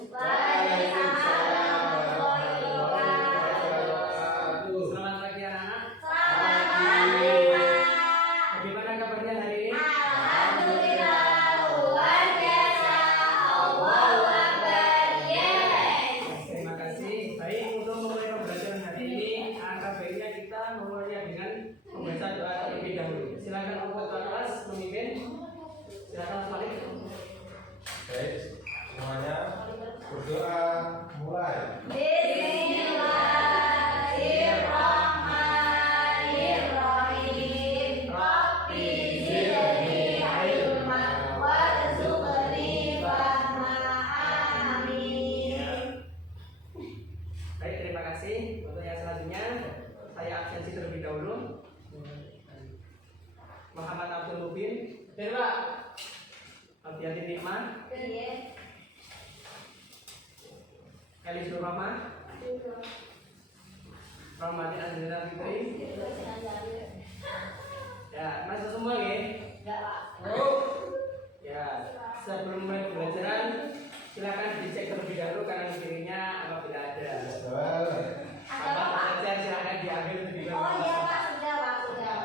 Waalaikumsalam warahmatullahi wabarakatuh. Selamat pagi anak-anak. Selamat pagi, Pak. Bagaimana kabarnya hari ini? Alhamdulillah, luar biasa. Allahu Akbar. Yes. Terima kasih. Baik, untuk memulai pembelajaran hari ini, angka baiknya kita memulai dengan membaca doa terlebih dahulu. Silakan untuk kelas memimpin. Silakan Malik. Baik, semuanya berdoa mulai. Bismillahirrahmanirrahim. Rabbi zidni ilman warzuqni fahma. Amin. Baik, terima kasih. Untuk yang selanjutnya, saya absensi terlebih dahulu. Muhammad Abdul Mubin. Pak. Alfiatin Nikman. Elis Rahman. Rahmatin Angelina Fitri. Ya, masuk semua ya? Ya, sebelum mulai pembelajaran, silakan dicek terlebih dahulu kanan kirinya apabila ada. Apa belajar silakan diambil lebih dahulu. Oh iya Pak, sudah.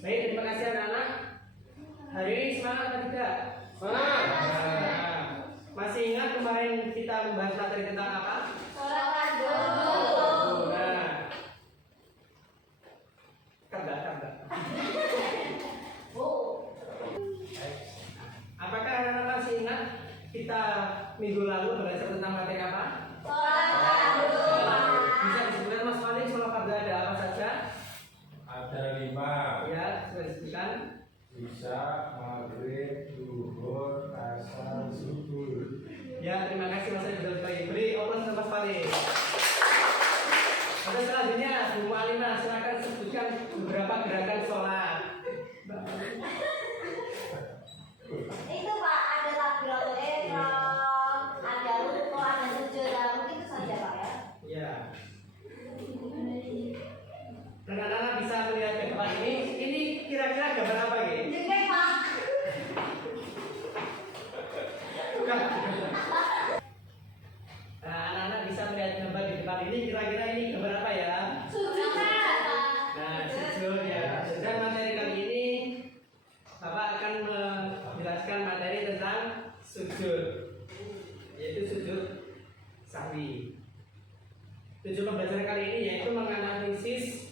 Baik, terima kasih anak-anak. Hari ini semangat atau tidak? Semangat. Nah, masih ingat kemarin kita membahas materi tentang apa? Sholat dulu. Nah, kambak. Apakah anak-anak masih ingat kita minggu lalu belajar tentang materi apa? Sholat dulu. Bisa disebutkan Mas Malik sholat fardu ada apa saja? Ada 5. Ya, sudah disebutkan. Bisa, maghrib, zuhur, asar, subuh. Ya, terima kasih Mas Malik sudah sekali. Beri open sama Mas Malik. Oke, selanjutnya Bu Alimah, silakan sebutkan beberapa gerakan sholat. Itu Pak, ada takbiratul ihram, ada rukuk, ada sujud, mungkin itu saja Pak ya. Ya. Dan anak-anak bisa melihat ke depan ini. Ini kira-kira gambar apa ya? Jengkek Pak. Nah, anak-anak bisa melihat gambar di depan ini. Kira-kira ini gambar apa ya? Sujud Pak. Nah, sujud ya. Dan materi kali ini Bapak akan menjelaskan materi tentang sujud, yaitu sujud sahwi. Tujuan pembelajaran kali ini yaitu menganalisis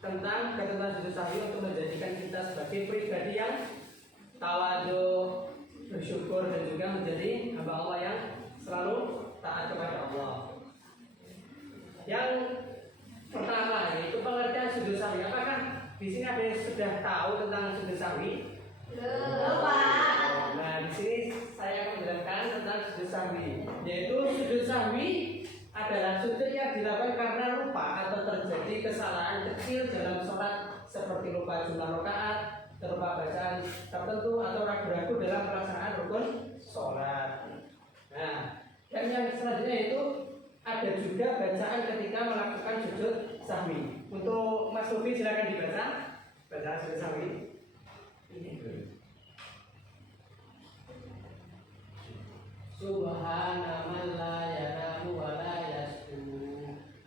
tentang ketentuan sujud sahwi untuk menjadikan kita sebagai pribadi yang tawadhu, bersyukur dan juga menjadi hamba Allah yang selalu taat kepada Allah. Yang pertama yaitu pengertian sujud sahwi. Apakah di sini ada yang sudah tahu tentang sujud sahwi? Belum Pak. Nah, di sini saya akan menjelaskan tentang sujud sahwi, yaitu sujud sahwi adalah sujud yang dilakukan karena lupa atau terjadi kesalahan kecil dalam sholat seperti lupa jumlah rakaat, lupa bacaan tertentu atau ragu-ragu dalam pelaksanaan rukun sholat. Nah, dan yang selanjutnya itu ada juga bacaan ketika melakukan sujud sahwi. Untuk Mas Lufi silakan dibaca bacaan sujud sahwi. Subhana man la yanamu wa la yasku.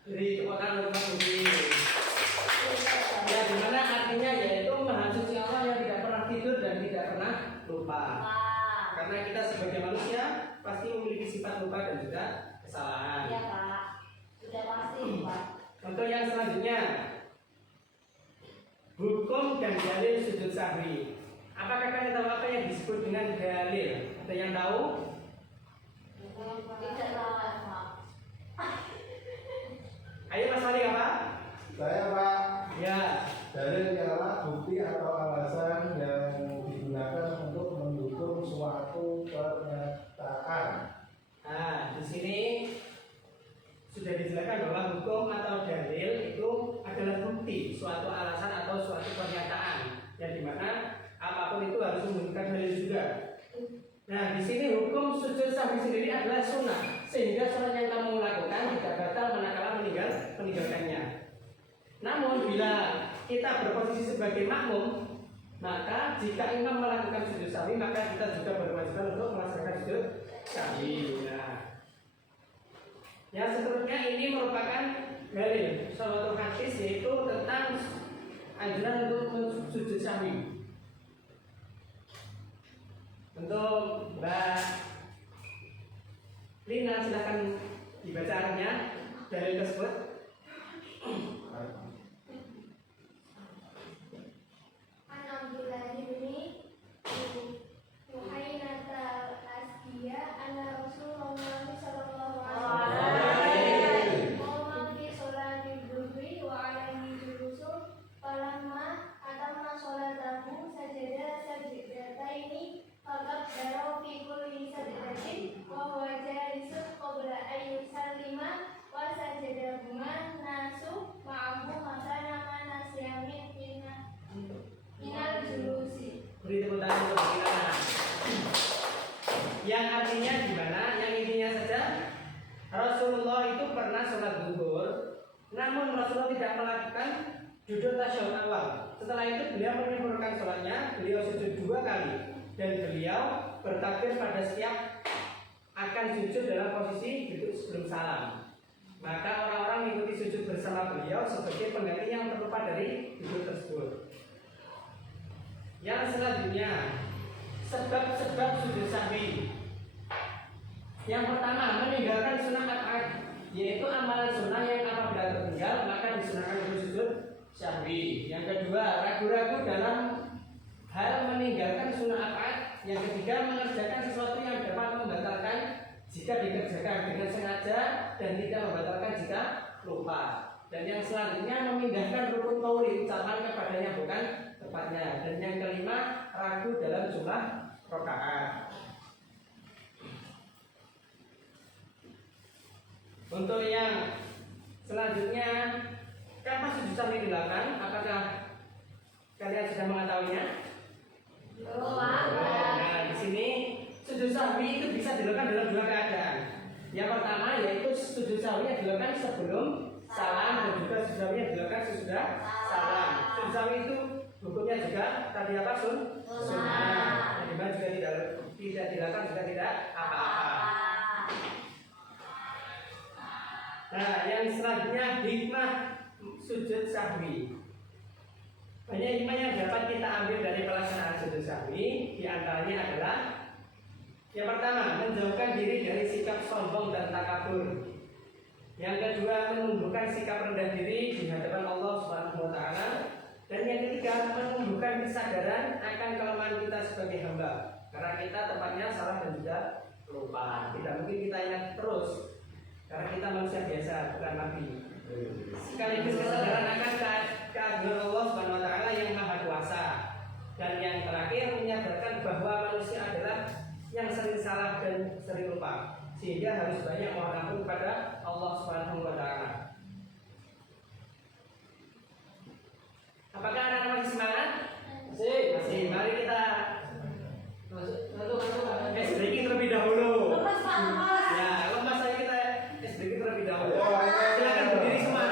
Jadi keponakan Mas Lufi. Ya, dimana artinya yaitu Maha Suci Allah yang tidak pernah tidur dan tidak pernah lupa. Pak. Karena kita sebagai manusia pasti memiliki sifat lupa dan juga kesalahan. Iya Pak. Sudah pasti Pak. Untuk yang selanjutnya, hukum dan dalil sujud sahwi. Apakah kalian tahu apa yang disebut dengan dalil? Ada yang tahu? Tidak tahu Pak. Ayo Mas Ali apa? Saya Pak, Ya. dalil ialah bukti atau alasan yang digunakan untuk mendukung suatu pernyataan. Nah, di sini sudah dijelaskan bahwa hukum atau dalil itu adalah bukti, suatu alasan atau suatu pernyataan yang dimana apapun itu harus menunjukkan dalil juga. Nah, di sini hukum sujud sahwi sendiri adalah sunnah, sehingga sholat yang kamu lakukan tidak batal manakala meninggalkannya. Namun bila kita berposisi sebagai makmum, maka jika imam melakukan sujud sahwi, maka kita juga berkewajiban untuk melaksanakan sujud sahwi. Yang seterusnya ini merupakan dalil suatu hadis yaitu tentang anjuran untuk sujud sahwi. Untuk Mbak Lina silahkan dibaca arahnya dalil tersebut. Beri tepuk tangan untuk Mbak Lina. Yang artinya gimana? Yang intinya saja Rasulullah itu pernah sholat zuhur, namun Rasulullah tidak melakukan duduk tasyahud awal. Setelah itu beliau menyempurnakan sholatnya, beliau sujud 2 kali dan beliau bertakbir pada setiap akan sujud dalam posisi duduk sebelum salam. Maka orang-orang mengikuti sujud bersama beliau sebagai pengganti yang terlupa dari duduk tersebut. Yang selanjutnya, sebab-sebab sujud sahwi. Yang pertama, meninggalkan sunnah rakaat, yaitu amalan sunnah yang apabila tertinggal maka disunahkan untuk sujud sahwi. Yang kedua, ragu-ragu dalam hal meninggalkan sunnah rakaat. Yang ketiga, mengerjakan sesuatu yang dapat membatalkan jika dikerjakan dengan sengaja dan tidak membatalkan jika lupa. Dan yang selanjutnya, memindahkan rukun qauli, ucapan kepadanya bukan tepatnya. Dan yang kelima, ragu dalam jumlah rakaat. Untuk yang selanjutnya, kapan sujud sahwi dilakukan? Apakah kalian sudah mengetahuinya? Nah, di sini sujud sahwi itu bisa dilakukan dalam 2 keadaan. Yang pertama yaitu sujud sahwi yang dilakukan sebelum salam dan juga sujud sahwi yang dilakukan sesudah salam. Sujud sahwi itu hukumnya juga tadi apa sunnah. Yang dimana juga tidak dilakukan juga tidak apa-apa. Nah, yang selanjutnya hikmah sujud sahwi. Banyak hikmah yang dapat kita ambil dari pelaksanaan sujud sahwi. Di antaranya adalah yang pertama, menjauhkan diri dari sikap sombong dan takabur. Yang kedua, menumbuhkan sikap rendah diri di hadapan Allah Subhanahu wa taala. Dan yang ketiga, menumbuhkan kesadaran akan kelemahan kita sebagai hamba. Karena kita tempatnya salah dan juga lupa. Tidak mungkin kita ingat terus. Karena kita manusia biasa, bukan nabi. Sekaligus kesadaran akan keagungan Allah Subhanahu wa taala yang Maha Kuasa. Dan yang terakhir, menyadarkan bahwa manusia adalah yang sering salah dan sering lupa, sehingga harus banyak mohon ampun kepada Allah Subhanahu wa taala. Apakah anak-anak masih semangat? Masih. Mari kita SDG terlebih dahulu. Ya, lemas saya kita SDG terlebih dahulu. Silakan berdiri semua.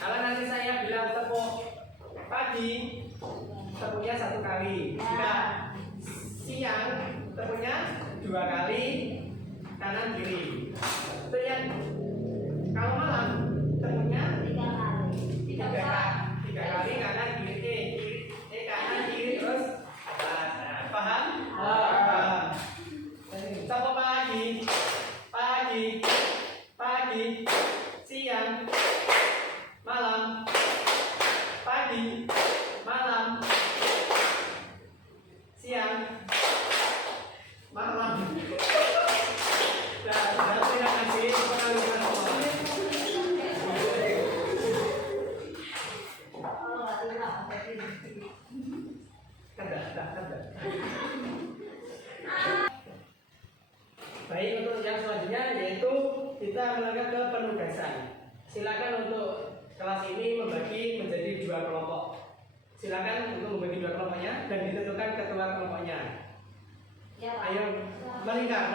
Kalau nanti saya bilang tepuk pagi, tepuknya 1 kali. Jika siang, tepuknya 2 kali kanan kiri. Itu yang kalau malam, tepuknya 3 kali kanan kiri. Kanan kiri terus atas. Nah, paham? Paham. Tepuk pagi, siang, malam, pagi, malam, siang, malam. Nah, terima kasih pengaluran semua. Baik, untuk yang selanjutnya yaitu kita melangkah ke penugasan. Silakan untuk kelas ini membagi menjadi 2 kelompok. Silakan untuk membagi 2 kelompoknya dan ditentukan ketua kelompoknya. Ayo melingkar.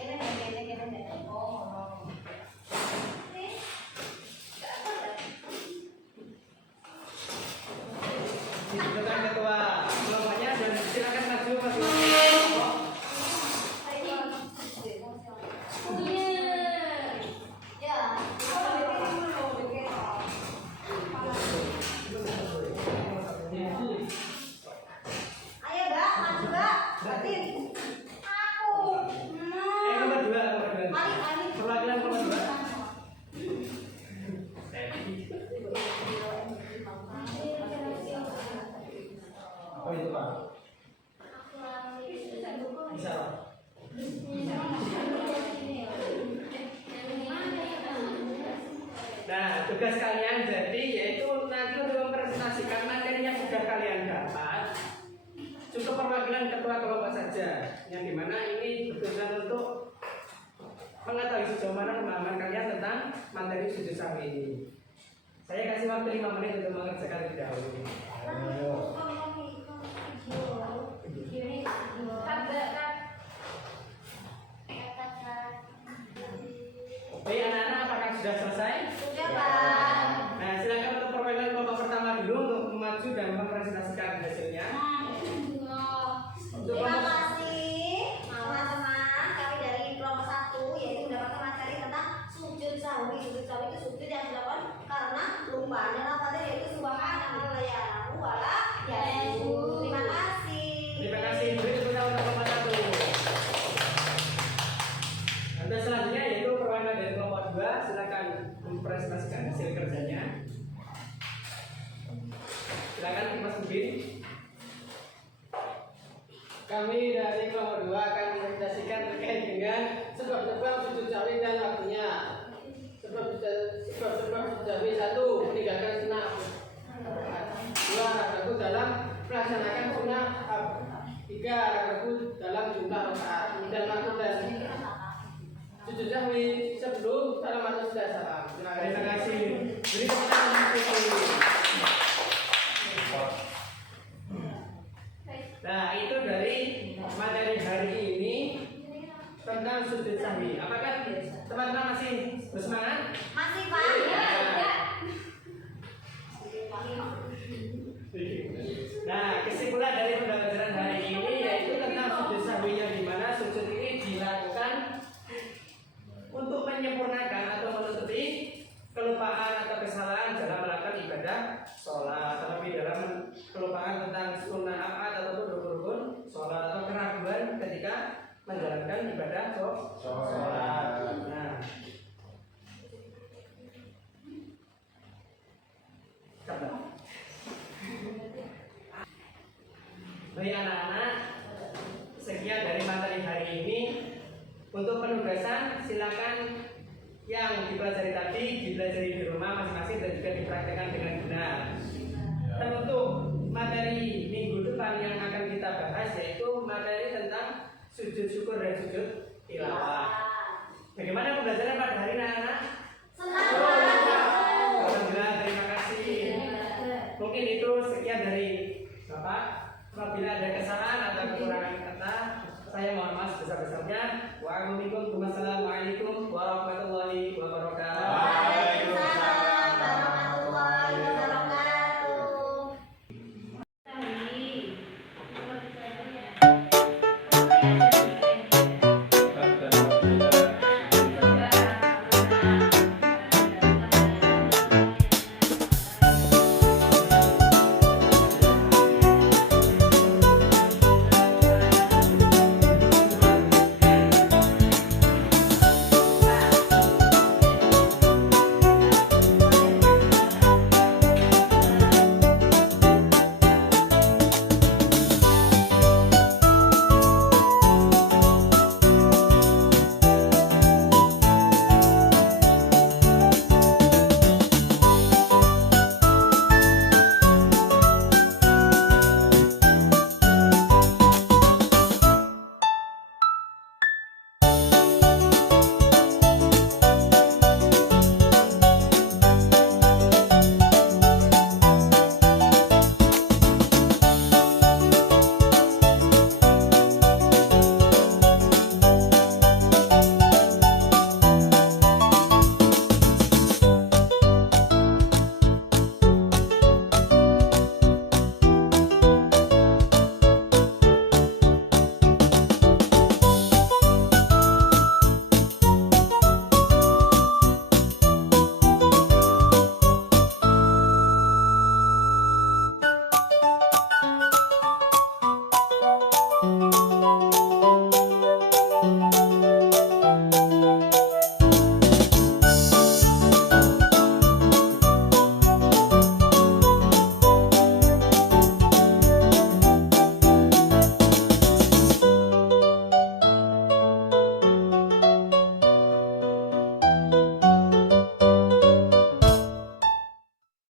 Ini berarti aku. Nomor 2, nomor 2. Ali. Perwakilan nomor 2. Apa itu Pak? Bisa. Nah, tugas kalian jadi yaitu nanti untuk mempresentasikan materi yang sudah kalian dapat. Cukup perwakilan ketua kelompok saja, yang dimana ini bertujuan untuk mengetahui sejauh mana pemahaman kalian tentang materi sujud sahwi ini. Saya kasih waktu 5 menit untuk mengerjakan terlebih dahulu. Ayo. Baik anak-anak, apakah sudah selesai? Sudah, Pak. Nah, silakan untuk perwakilan kelompok pertama dulu untuk maju dan mempresentasikan hasilnya. Untuk Terima kelompok kasih teman-teman. Kami dari kelompok 1 yaitu mendapatkan materi tentang sujud sahwi. Sujud sahwi itu sujud yang dilakukan karena lupa. Dan materi yaitu subhanallah ya wala ya. Terima kasih. Terima kasih. Beri tepuk tangan untuk kelompok 1. Dan selanjutnya yaitu perwakilan dari kelompok 2, silakan mempresentasikan hasil kerjanya. Silakan Mas Bubin. Kami dari kelompok 2 akan mempresentasikan terkait dengan sebab-sebab sujud sahwi dan waktunya. Sebab-sebab sujud sahwi: 1. Meninggalkan sunnah. 2. Ragu dalam melaksanakan sunnah. 3. Ragu dalam jumlah rakaat dan makna dan sujud sahwi sebelum salam atau sudah salam. Terima kasih. Beri tepuk tangan untuk Nah, itu dari materi hari ini tentang sujud sahwi. Apakah teman-teman masih bersemangat? Masih, Pak. Nah, kesimpulan dari pembelajaran hari ini yaitu tentang sujud sahwi, yang dimana sujud ini dilakukan untuk menyempurnakan atau menutupi kelupaan atau kesalahan dalam melakukan ibadah sholat, terlebih dalam kelupaan tentang sunnah apa ataupun rukun-rukun sholat, atau keraguan ketika menjalankan ibadah sholat. Nah, baik anak-anak, sekian dari materi hari ini. Untuk penugasan silakan yang dipelajari tadi dipelajari di rumah masing-masing dan juga dipraktekkan dengan benar. Dan untuk materi minggu depan yang akan kita bahas yaitu materi tentang sujud syukur dan sujud tilawah. Bagaimana pembelajaran pada hari ini anak-anak? Senang. Alhamdulillah, terima kasih. Mungkin itu sekian dari Bapak. Apabila ada kesalahan atau kekurangan kata, saya mohon maaf sebesar-besarnya. Waalaikumsalam warahmatullahi wabarakatuh.